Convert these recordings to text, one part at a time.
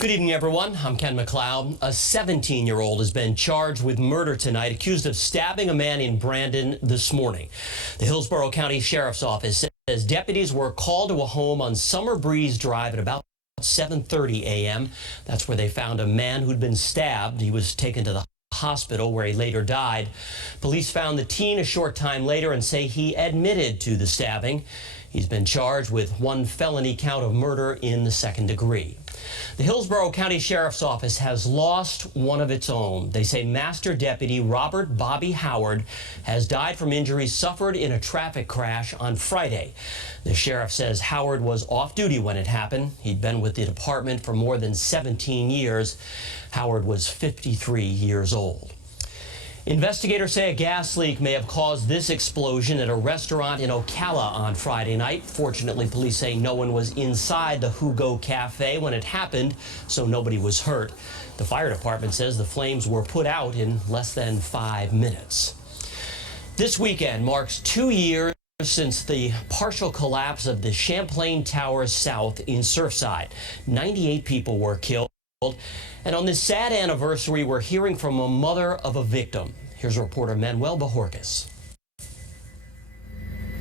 Good evening, everyone. I'm Ken McLeod. A 17-year-old has been charged with murder tonight, accused of stabbing a man in Brandon this morning. The Hillsborough County Sheriff's Office says deputies were called to a home on Summer Breeze Drive at about 7:30 a.m. That's where they found a man who'd been stabbed. He was taken to the hospital where he later died. Police found the teen a short time later and say he admitted to the stabbing. He's been charged with one felony count of murder in the second degree. The Hillsborough County Sheriff's Office has lost one of its own. They say Master Deputy Robert Bobby Howard has died from injuries suffered in a traffic crash on Friday. The sheriff says Howard was off duty when it happened. He'd been with the department for more than 17 years. Howard was 53 years old. Investigators say a gas leak may have caused this explosion at a restaurant in Ocala on Friday night. Fortunately, police say no one was inside the Hugo Cafe when it happened, so nobody was hurt. The fire department says the flames were put out in less than 5 minutes. This weekend marks 2 years since the partial collapse of the Champlain Towers South in Surfside. 98 people were killed. And on this sad anniversary, we're hearing from a mother of a victim. Here's reporter Manuel Bajorquez.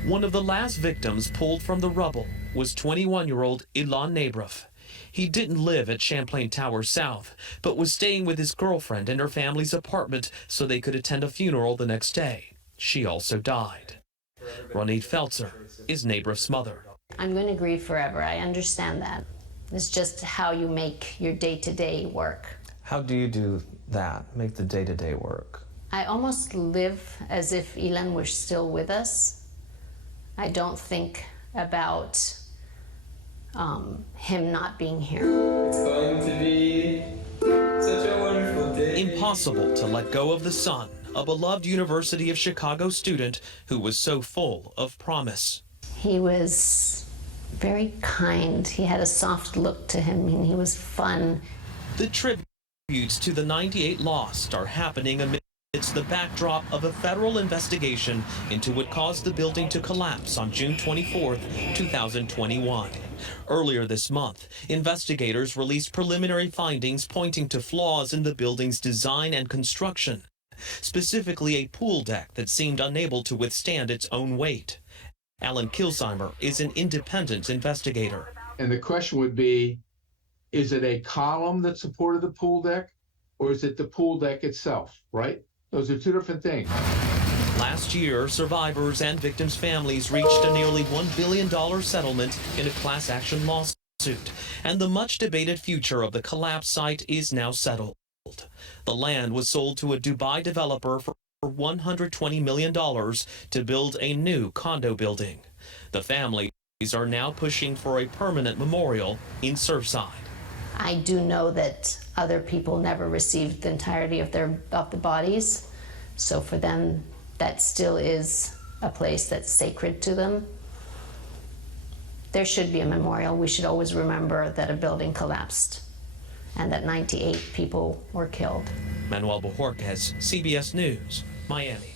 One of the last victims pulled from the rubble was 21-year-old Ilan Nabrov. He didn't live at Champlain Towers South, but was staying with his girlfriend in her family's apartment so they could attend a funeral the next day. She also died. Ronit Feltzer is Nabrov's mother. I'm going to grieve forever. I understand that. It's just how you make your day-to-day work. How do you do that, make the day-to-day work? I almost live as if Ilan were still with us. I don't think about him not being here. It's going to be such a wonderful day. Impossible to let go of the son, a beloved University of Chicago student who was so full of promise. He was very kind. He had a soft look to him, and he was fun. The tributes to the 98 lost are happening amidst the backdrop of a federal investigation into what caused the building to collapse on June 24, 2021. Earlier this month, investigators released preliminary findings pointing to flaws in the building's design and construction, specifically a pool deck that seemed unable to withstand its own weight. Alan Kilsheimer is an independent investigator. And the question would be, is it a column that supported the pool deck, or is it the pool deck itself, right? Those are two different things. Last year, survivors and victims' families reached a nearly $1 billion settlement in a class action lawsuit, and the much-debated future of the collapse site is now settled. The land was sold to a Dubai developer for $120 million to build a new condo building. The families are now pushing for a permanent memorial in Surfside. I do know that other people never received the entirety of the bodies, so for them that still is a place that's sacred to them. There should be a memorial. We should always remember that a building collapsed and that 98 people were killed. Manuel Bajorquez, CBS News, Miami.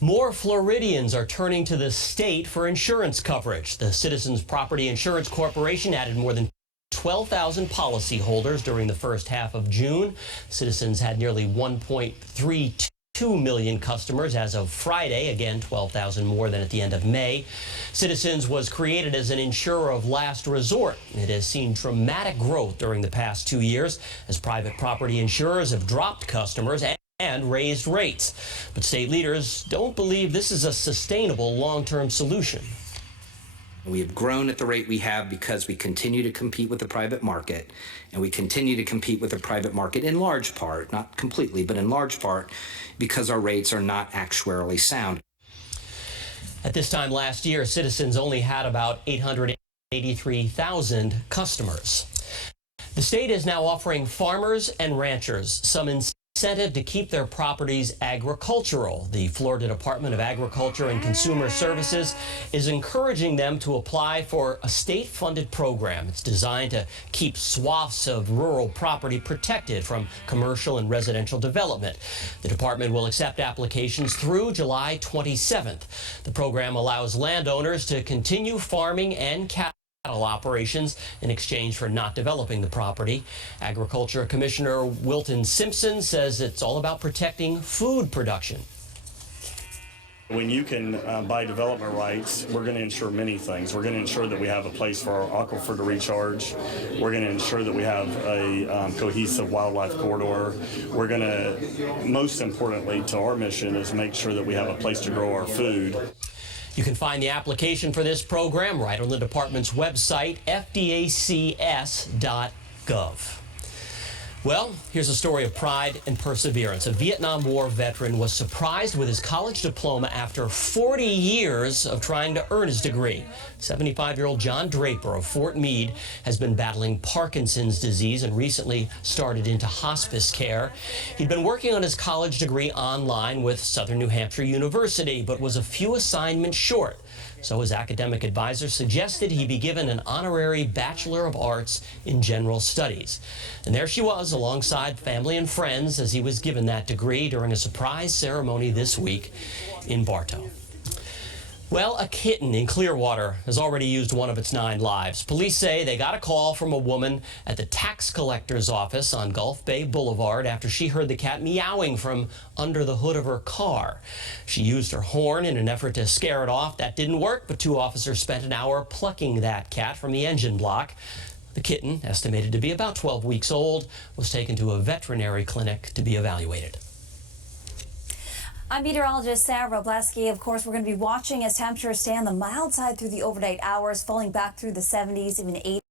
More Floridians are turning to the state for insurance coverage. The Citizens Property Insurance Corporation added more than 12,000 policyholders during the first half of June. Citizens had nearly 1.32 million customers as of Friday, again 12,000 more than at the end of May. Citizens was created as an insurer of last resort. It has seen dramatic growth during the past 2 years as private property insurers have dropped customers and raised rates. But state leaders don't believe this is a sustainable long-term solution. We have grown at the rate we have because we continue to compete with the private market, and we continue to compete with the private market in large part, not completely, but in large part, because our rates are not actuarially sound. At this time last year, Citizens only had about 883,000 customers. The state is now offering farmers and ranchers some incentive to keep their properties agricultural. The Florida Department of Agriculture and Consumer Services is encouraging them to apply for a state-funded program. It's designed to keep swaths of rural property protected from commercial and residential development. The department will accept applications through July 27th. The program allows landowners to continue farming and cattle operations in exchange for not developing the property. Agriculture Commissioner Wilton Simpson says it's all about protecting food production. When you can buy development rights, we're going to ensure many things. We're going to ensure that we have a place for our aquifer to recharge. We're going to ensure that we have a cohesive wildlife corridor. We're going to, most importantly to our mission, is make sure that we have a place to grow our food. You can find the application for this program right on the department's website, fdacs.gov. Well, here's a story of pride and perseverance. A Vietnam War veteran was surprised with his college diploma after 40 years of trying to earn his degree. 75-year-old John Draper of Fort Meade has been battling Parkinson's disease and recently started into hospice care. He'd been working on his college degree online with Southern New Hampshire University, but was a few assignments short. So his academic advisor suggested he be given an honorary Bachelor of Arts in General Studies. And there she was alongside family and friends as he was given that degree during a surprise ceremony this week in Bartow. Well, a kitten in Clearwater has already used one of its 9 lives. Police say they got a call from a woman at the tax collector's office on Gulf Bay Boulevard after she heard the cat meowing from under the hood of her car. She used her horn in an effort to scare it off. That didn't work, but 2 officers spent an hour plucking that cat from the engine block. The kitten, estimated to be about 12 weeks old, was taken to a veterinary clinic to be evaluated. I'm meteorologist Sarah Robleski. Of course, we're going to be watching as temperatures stay on the mild side through the overnight hours, falling back through the 70s, even 80s.